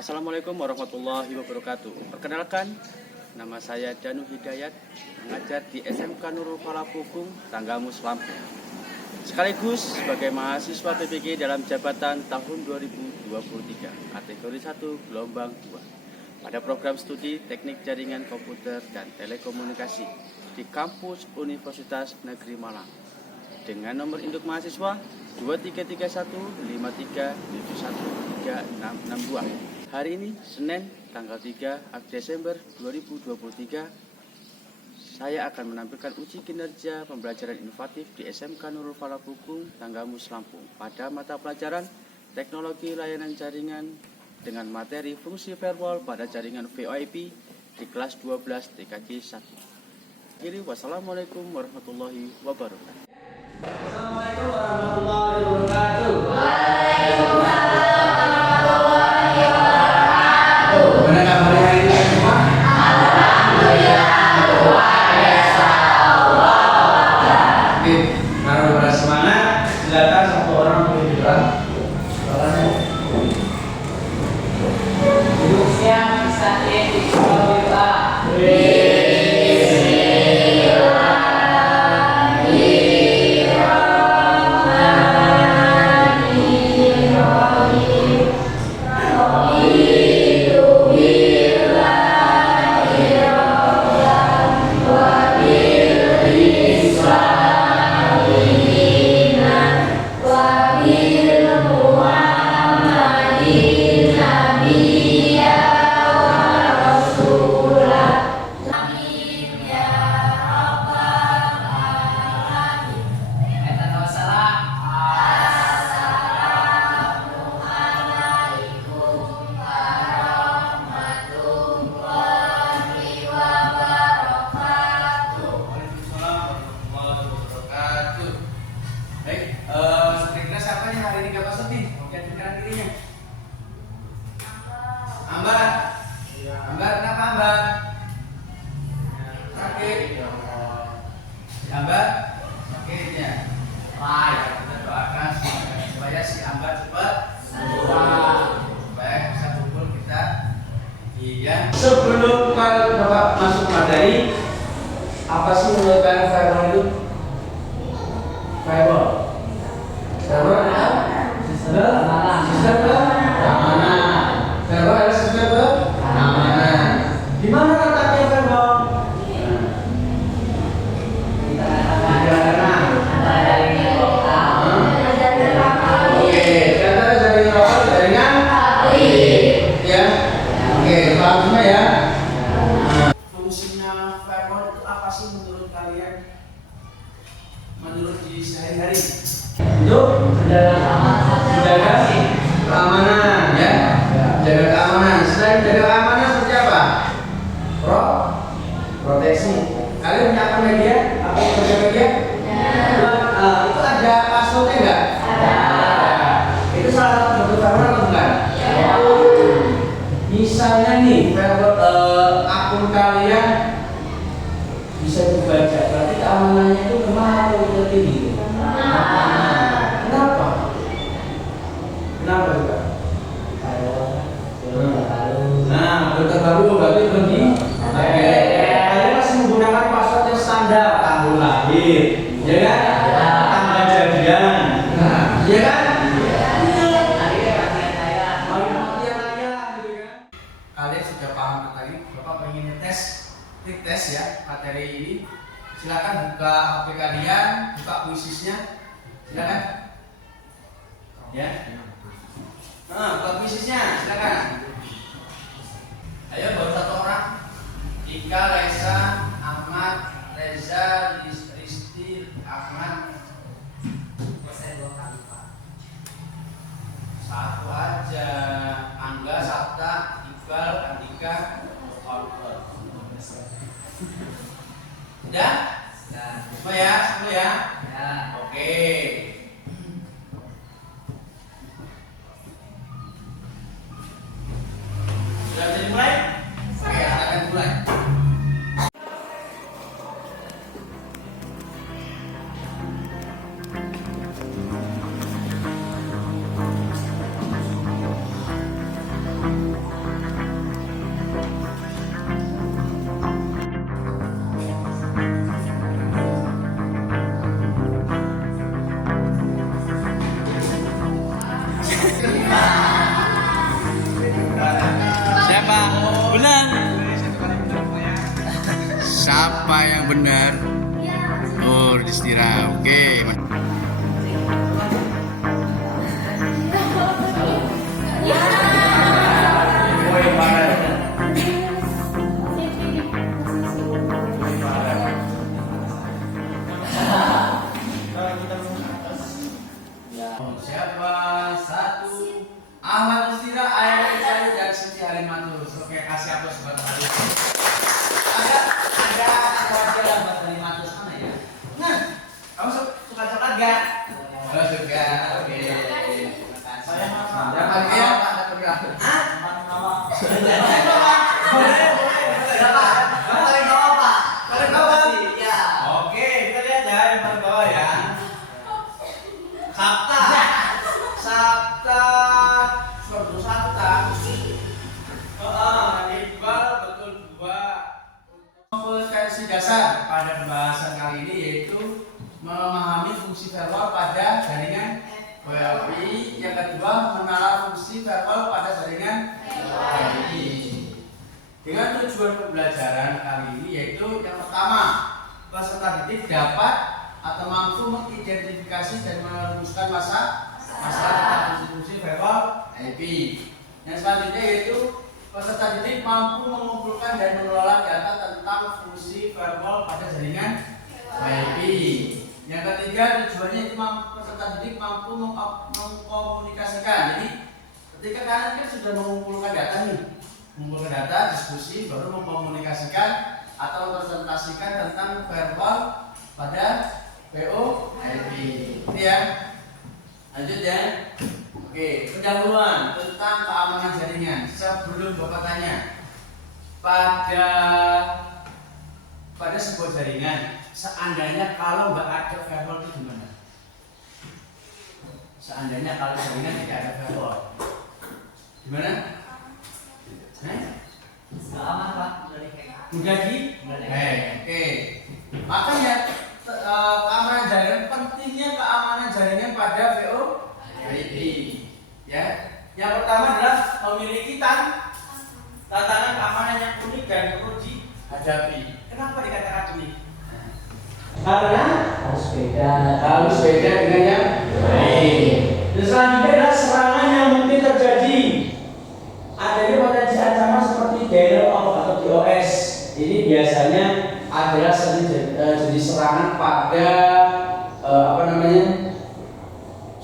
Assalamualaikum warahmatullahi wabarakatuh. Perkenalkan, nama saya Danu Hidayat, mengajar di SMK Nurul Falah Pukung, Tanggamus, Lampung. Sekaligus sebagai mahasiswa PPG dalam jabatan tahun 2023, kategori 1 gelombang 2, pada program studi Teknik Jaringan Komputer dan Telekomunikasi di kampus Universitas Negeri Malang. Dengan nomor induk mahasiswa 233153713662. Hari ini, Senin, tanggal 3 Desember 2023, saya akan menampilkan uji kinerja pembelajaran inovatif di SMK Nurul Falah Pukung, Tanggamus, Lampung pada mata pelajaran Teknologi Layanan Jaringan dengan materi fungsi firewall pada jaringan VoIP di kelas 12 TKJ 1. Akhiri, wassalamualaikum warahmatullahi wabarakatuh. Assalamualaikum warahmatullahi wabarakatuh. Gimana kabarnya hari ini semua? Alhamdulillah, luar biasa. Oke, karena pada semangat, silakan satu orang menunjukkan. Duduk siang, saatnya bismillah. Ambar, kenapa Ambar? Sakit. Ambar, sakitnya. Baik, kita doakan supaya si Ambar cepat sembuh. Supaya bisa kumpul kita. Iya. Sebelum Bapak masuk materi, apa sih menurut kalian firewall itu? Firewall. Firewall apa? Sistem keamanan. Sistem keamanan. Firewall adalah sistem keamanan. Di mana letaknya firewall? Oke, kata jaringan lokal, jaringan ya. Oke, paham semua ya. Fungsinya firewall itu apa sih menurut kalian? Menurut diri sehari-hari? Untuk menjaga keamanan ya. Jaga keamanan. Selain jaga keamanan seperti apa? Proteksi. Kalian punya akun media? Apa kerja media? Itu ada passwordnya enggak? Ada. Itu salah satu bentuk firewall atau bukan? Misalnya nih, akun kalian bisa dibaca, berarti keamanannya itu lemah atau tidak tinggi? Kenapa? Kenapa juga? Nah, terbaru berarti lebih. Kalian masih menggunakan password yang standar, tanggal lahir, ya kan? Tanggal jadian, ya kan? Kalian sudah paham tadi? Bapak pengen tes ya materi ini. Silakan buka HP kalian, buka puisisnya, silakan. Ya. Buka puisisnya, silakan. Ayo baru satu orang. Ika, Lesa, Ahmad, Reza, Risti, Ahmad. Satu aja. Angga, Sabta, Iqbal, Andika, Oliver. Sudah? Semua ya? Semua ya? Oke. Sudah bisa dimulai? Oke, kita akan mulai. apa yang benar? Oh, Distira. Oke. Siapa? Satu. Ahmad Distira, Ayah Cari dan Siti Halimatul. Oke, kasih aplaus buat Ahmad. Ada wajah buat Halimatul sana ya. Nah, kamu suka coklat gak? Oh, suka. Oke. Saya mau. Dapat ya, Pak. Dapat ya. Hah? Nama. Boleh. Berapa? Paling bawah, Pak. Paling bawah. Iya. Oke, kita lihat ya yang paling bawah ya. Sabta 21 tak? Iqbal betul 2. Kompetensi dasar pada pembahasan kali ini yaitu memahami fungsi verbal pada jaringan WLI. Yang kedua, menalar fungsi verbal pada jaringan WLI. Dengan tujuan pembelajaran kali ini yaitu yang pertama, peserta didik dapat atau mampu mengidentifikasi dan merumuskan masalah tentang fungsi verbal IP. Yang selanjutnya yaitu peserta didik mampu mengumpulkan dan mengelola data tentang fungsi verbal pada jaringan IP. Yang ketiga tujuannya itu peserta didik mampu mengkomunikasikan. Jadi ketika kalian kan sudah mengumpulkan data nih, mengumpulkan data, diskusi, baru mengkomunikasikan atau presentasikan tentang verbal pada PO IP. Itu ya. Lanjut ya. Oke, pendahuluan tentang keamanan jaringan. Sebelum Bapak tanya, pada sebuah jaringan, seandainya kalau nggak ada verbal itu gimana? Seandainya kalau jaringan tidak ada verbal, gimana? Nggak aman, Pak. Mudah di? Oke. Makanya keamanan jaringan, pentingnya keamanan jaringan pada VoIP. Ya. Yang pertama adalah memiliki tantangan keamanan yang unik dan perlu dihadapi. Kenapa dikatakan unik? Karena harus beda dengan yang lain. Dan selanjutnya adalah serangan yang mungkin terjadi. Adanya potensi ancaman seperti denial of atau DOS. Ini biasanya adalah jenis serangan pada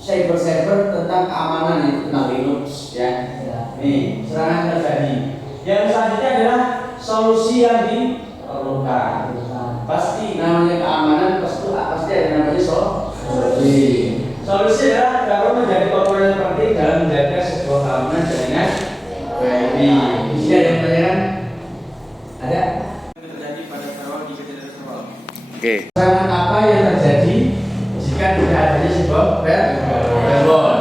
cyber tentang keamanan itu tentang Linux ya. Nih serangan terjadi. Yang selanjutnya adalah solusi yang diperlukan. Pasti namanya keamanan pasti ada namanya solusi. Solusi adalah kalau menjadi komponen penting dalam menjaga sebuah keamanan jaringan WiFi. Di sini ada yang pertanyaan? Ada? Terjadi pada firewall jika tidak ada firewall. Oke. Serangan apa yang terjadi jika tidak adanya sebuah firewall?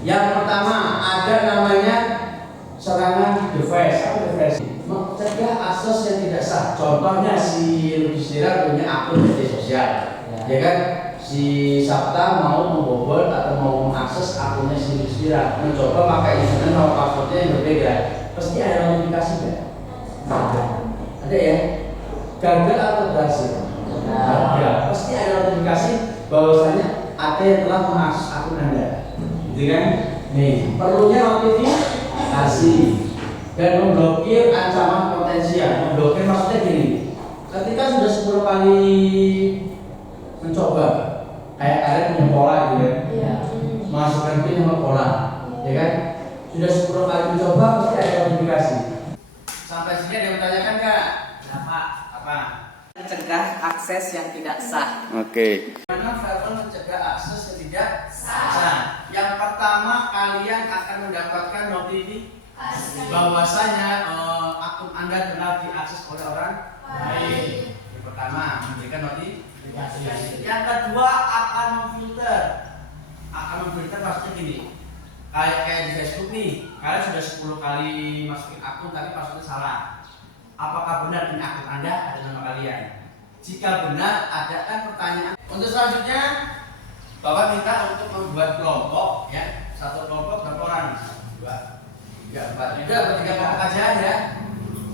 Yang pertama ada namanya serangan device. Apa device? Mencegah akses yang tidak sah. Contohnya si Distira punya akun media sosial, ya kan? Si Sabta mau membobol atau mau mengakses akunnya si Distira, mencoba pakai username atau passwordnya yang berbeda. Pasti ada notifikasi nggak? Ada ya? Gagal atau berhasil? Gagal. Pasti ada notifikasi bahwasanya ada yang telah mengakses akun Anda. Gitu kan? Nih, perlunya notifikasi dan memblokir ancaman potensial. Memblokir maksudnya gini, ketika sudah 10 kali mencoba, kayak kalian punya pola gitu kan, masukkan pin sama pola, ya kan? Sudah 10 kali mencoba pasti ada notifikasi. Sampai sini ada yang menanyakan nggak? Kenapa? Apa? Mencegah akses yang tidak sah. Oke. Bagaimana firewall mencegah akses yang tidak sah? Yang pertama, kalian akan mendapatkan notifikasi bahwasanya akun Anda telah diakses oleh orang lain. Yang pertama, memberikan notifikasi. Yang kedua, akan memfilter. Maksudnya gini. Kayak di Facebook nih, kalian sudah 10 kali masukin akun tapi passwordnya salah. Apakah benar ini akun Anda ada nama kalian? Jika benar, ada kan pertanyaan. Untuk selanjutnya, Bapak minta untuk membuat kelompok, ya. Satu kelompok berapa orang? 2, 3, 4. Udah, 3 kelompok aja ya.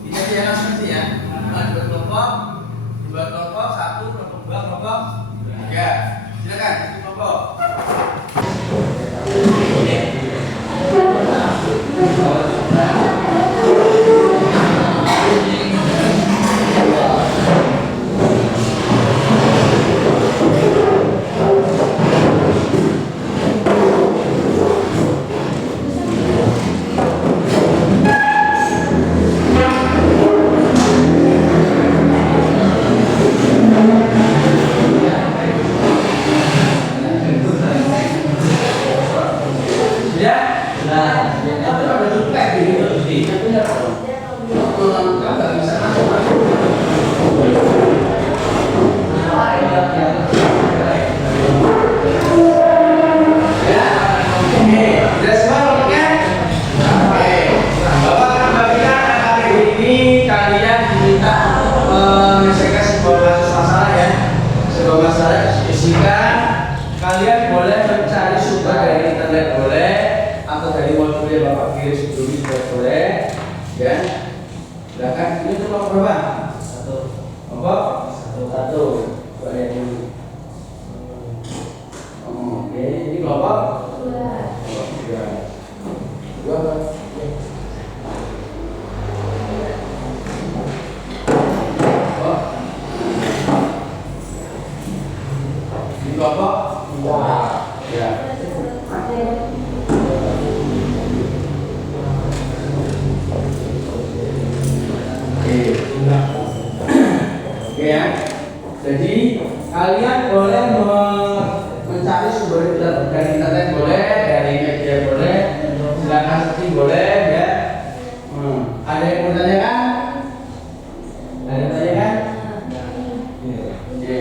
Ini aja langsung sih ya. Buat kelompok, Dua kelompok, satu kelompok, dua kelompok, tiga. Silakan, satu kelompok. Kalian boleh mencari sumber dari internet boleh, atau dari modul yang Bapak kirim sebelumnya juga boleh, ya. Silakan. Ini kelompok berapa? Satu. Kelompok? Satu. Boleh dulu. Oke, ini kelompok? Dua. Dua. Kelompok dua. Ya. Oke ya. Jadi kalian boleh mencari sumber dari internet boleh, dari media boleh, silakan searching boleh ya. Ada yang mau tanyakan? Ada yang tanyakan? Oke.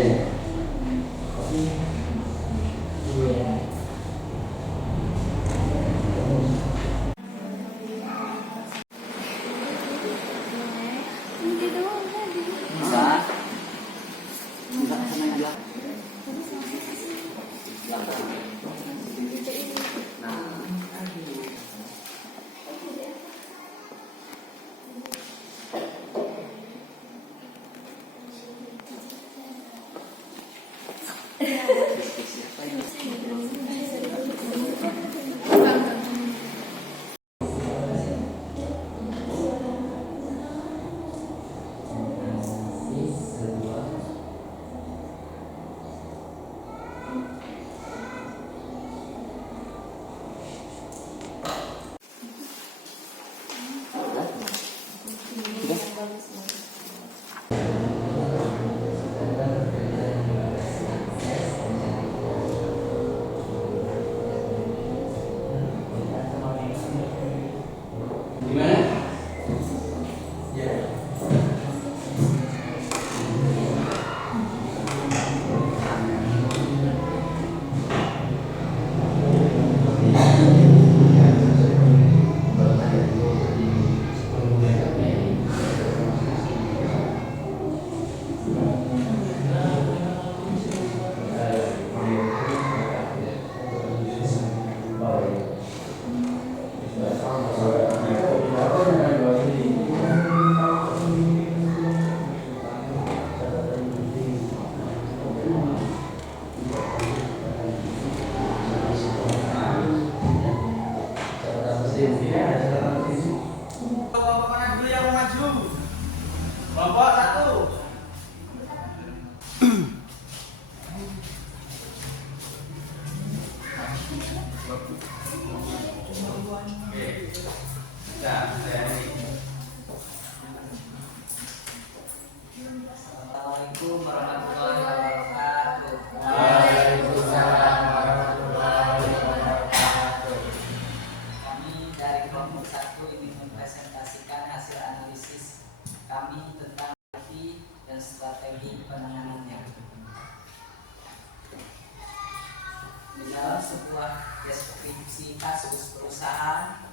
Kelompok mana dulu yang mau maju? Kelompok satu. Oke. Nah, saya ini. Assalamualaikum warahmatullahi wabarakatuh. Waalaikumsalam warahmatullahi wabarakatuh. Kami dari kelompok 1 ingin mempresentasikan hasil analisis kami tentang IT dan strategi penanganannya. Di dalam sebuah deskripsi kasus perusahaan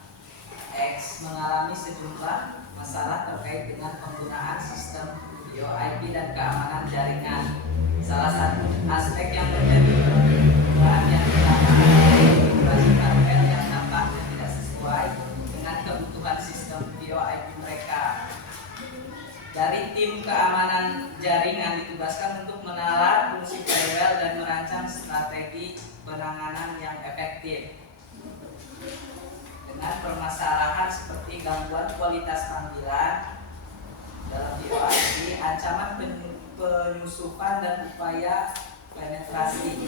X mengalami sejumlah masalah terkait dengan penggunaan sistem VoIP dan keamanan jaringan. Salah satu aspek yang menjadi perubahan yang utama adalah konfigurasi hardware yang nampaknya tidak sesuai dengan kebutuhan sistem VoIP mereka. Dari tim keamanan jaringan ditugaskan untuk menalar fungsi firewall dan merancang strategi penanganan yang efektif. Dengan permasalahan seperti gangguan kualitas panggilan dalam VoIP, ancaman penyusupan dan upaya penetrasi,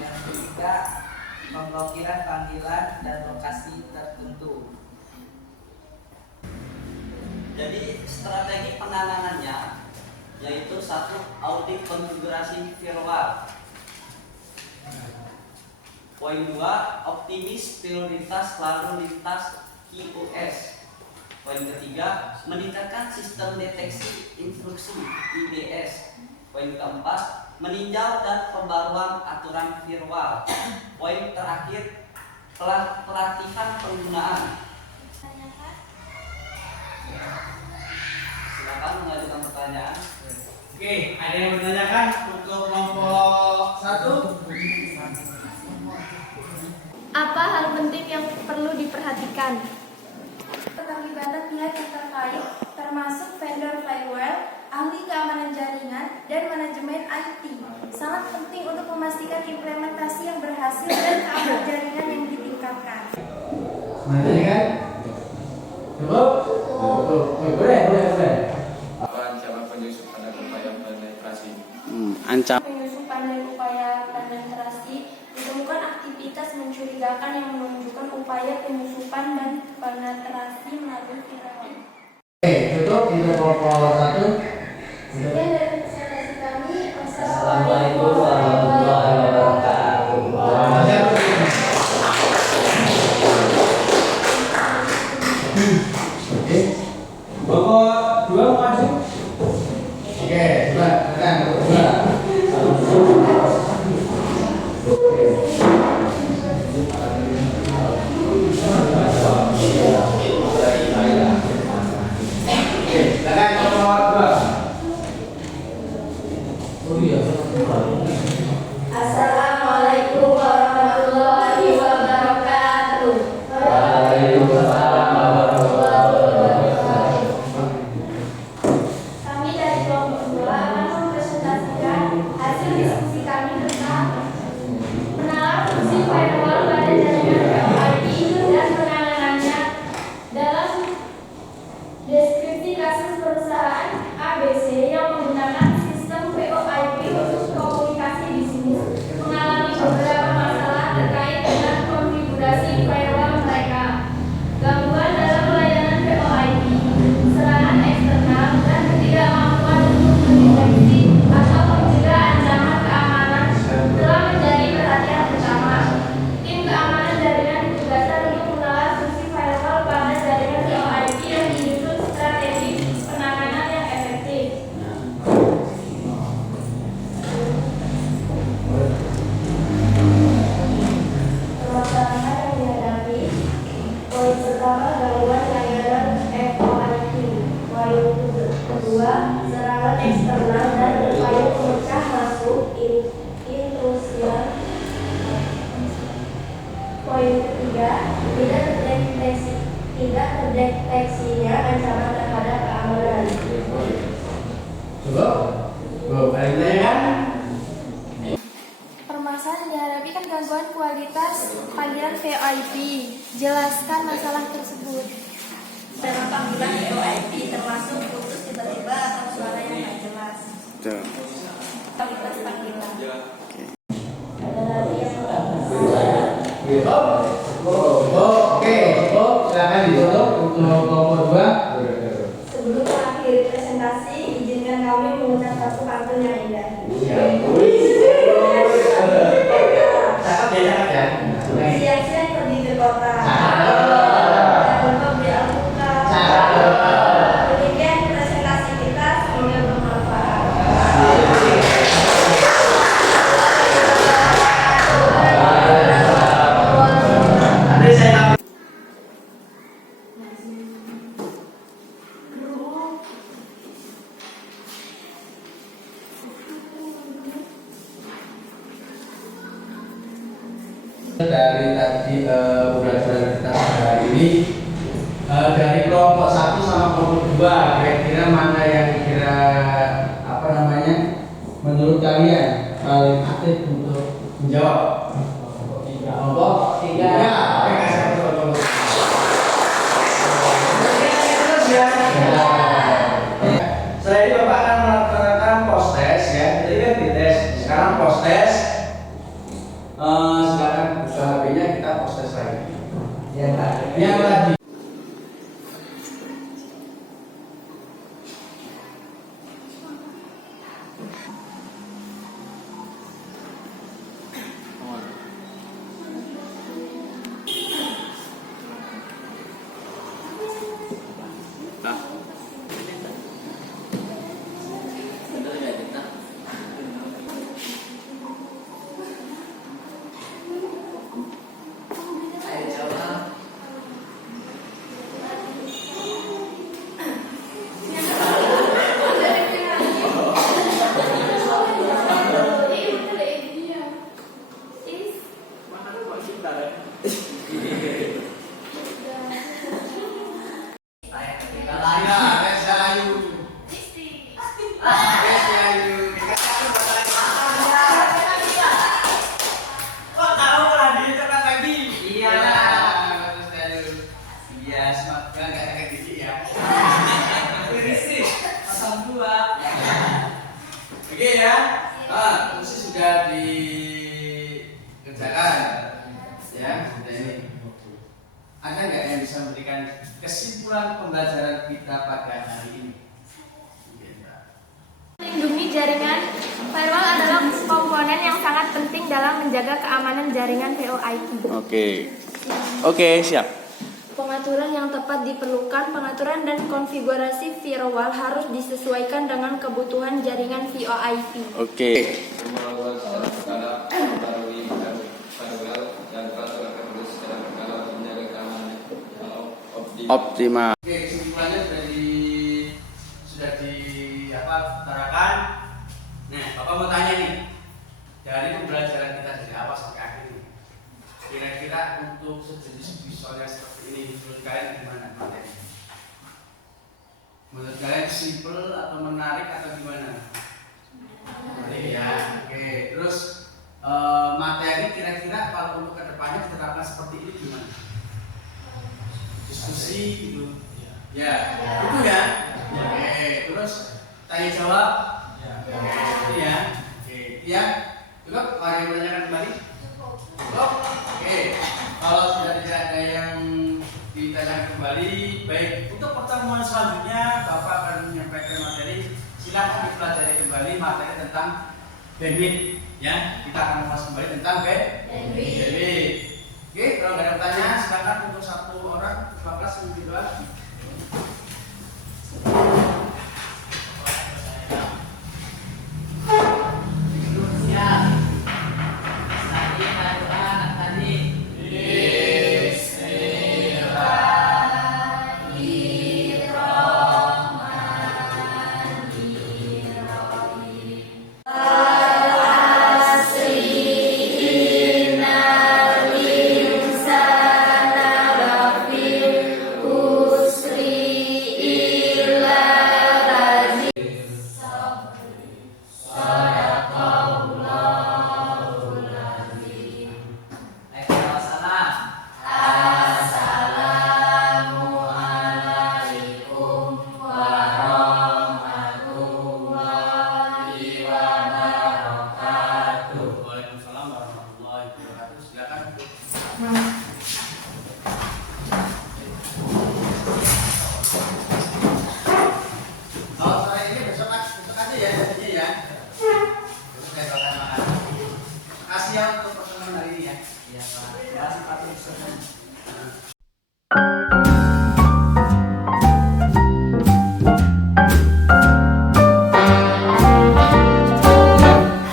dan ketiga pemblokiran panggilan dan lokasi tertentu. Jadi strategi penanganannya yaitu satu, audit konfigurasi firewall. Poin 2, optimis prioritas lalu lintas QoS. Poin ketiga, meningkatkan sistem deteksi intrusi IDS. Poin keempat, meninjau dan pembaruan aturan firewall. Poin terakhir, pelatihan penggunaan. Silakan mengajukan pertanyaan. Oke, ada yang menanyakan untuk kelompok 1? Apa hal penting yang perlu diperhatikan? Keterlibatan pihak yang terkait, termasuk vendor firewall, ahli keamanan jaringan, dan manajemen IT, sangat penting untuk memastikan implementasi yang berhasil dan keamanan jaringan yang ditingkatkan. Mana kan? Cukup? Boleh. Apa ancaman penyusupan dan upaya penetrasi? Penyusupan dan upaya penetrasi ditemukan aktivitas mencurigakan yang menunjukkan upaya penyusupan dan penetrasi melalui firewall. Oke, cukup untuk kelompok 1. Sekian dari presentasi kami. Assalamualaikum warahmatullahi wabarakatuh. Oke. Kelompok 2 mau maju? Oke, coba tekan kelompok 2. Assalamualaikum warahmatullahi wabarakatuh. Kami dari kelompok 2 akan mempresentasikan hasil diskusi kami tentang menalar fungsi firewall pada jaringan VoIP dan penanganannya. Dalam deskripsi kasus perusahaan ABC yang menggunakan sistem VoIP untuk komunikasi bisnis mengalami beberapa masalah terkait dengan konfigurasi firewall mereka, gangguan dalam pelayanan VoIP, serangan eksternal, dan ketidakmampuan untuk mendeteksi atau mencegah ancaman keamanan telah menjadi perhatian utama. Tim keamanan jaringan ditugaskan untuk menalar fungsi firewall pada jaringan VoIP yang disusun strategi penanganan yang efektif. Permasalahan yang dihadapi. Poin pertama, gangguan layanan VoIP. Poin kedua, serangan eksternal dan upaya pemecah masuk intrusian. Poin ketiga, tidak terdeteksinya ancaman terhadap keamanan. Cukup? Ada yang ditanyakan? Permasalahan yang dihadapi kan gangguan kualitas panggilan VoIP. Jelaskan masalah tersebut. Dalam panggilan VoIP termasuk putus tiba-tiba atau suara yang tidak jelas. Kualitas panggilan. Ada lagi yang Oke, cukup. Silakan ditutup untuk kelompok 2. sebelum mengakhiri presentasi, izinkan kami mengucap satu pantun yang indah. Cakep ya. Siang-siang pergi ke kota. Untuk beli alpukat. Demikian presentasi kita, semoga bermanfaat. Dari tadi pembelajaran kita pada hari ini dari kelompok 1 sama kelompok 2 kira-kira mana yang kalian paling aktif untuk menjawab? Kelompok 3. Ya, terus ya. Setelah ini Bapak akan melaksanakan post test ya. Jadi kan di tes. Sekarang post test. Silakan buka HP-nya, kita post test lagi. Yang tadi. Oke ya, terus sudah dikerjakan ya, sudah ini. Ada nggak yang bisa memberikan kesimpulan pembelajaran kita pada hari ini? Melindungi jaringan firewall adalah komponen yang sangat penting dalam menjaga keamanan jaringan VoIP. Oke, siap. Pengaturan yang tepat diperlukan. Pengaturan dan konfigurasi firewall harus disesuaikan dengan kebutuhan jaringan VoIP. Oke. Pemrograman secara berkala, mempengaruhi hardware dan peraturan tertulis secara berkala untuk menjaga keamanan Optimal. Oke, kesimpulannya sudah utarakan. Nah, Bapak mau tanya nih, dari pembelajaran kita dari awal sampai akhir ini, kira-kira untuk sejenis visual yang seperti ini menurut kalian gimana materi? Menurut kalian simple atau menarik atau gimana? Menarik ya. Oke, terus materi kira-kira kalau untuk kedepannya diterapkan seperti ini gimana? Diskusi gitu. Ya, itu ya. Oke, terus tanya jawab. Oke, ya. Oke, ya. Cukup, ada yang menanyakan kembali? Cukup. Oke. Kalau sudah tidak ada yang ditanyakan kembali, baik untuk pertemuan selanjutnya Bapak akan menyampaikan materi. Silakan dipelajari kembali materi tentang bandwidth. Ya, kita akan membahas kembali tentang bandwidth. Oke, kalau nggak ada pertanyaan, silakan untuk satu orang 15 yang kedua.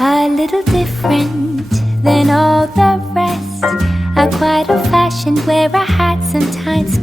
A little different than all the rest. I'm quite old-fashioned, wear a hat sometimes.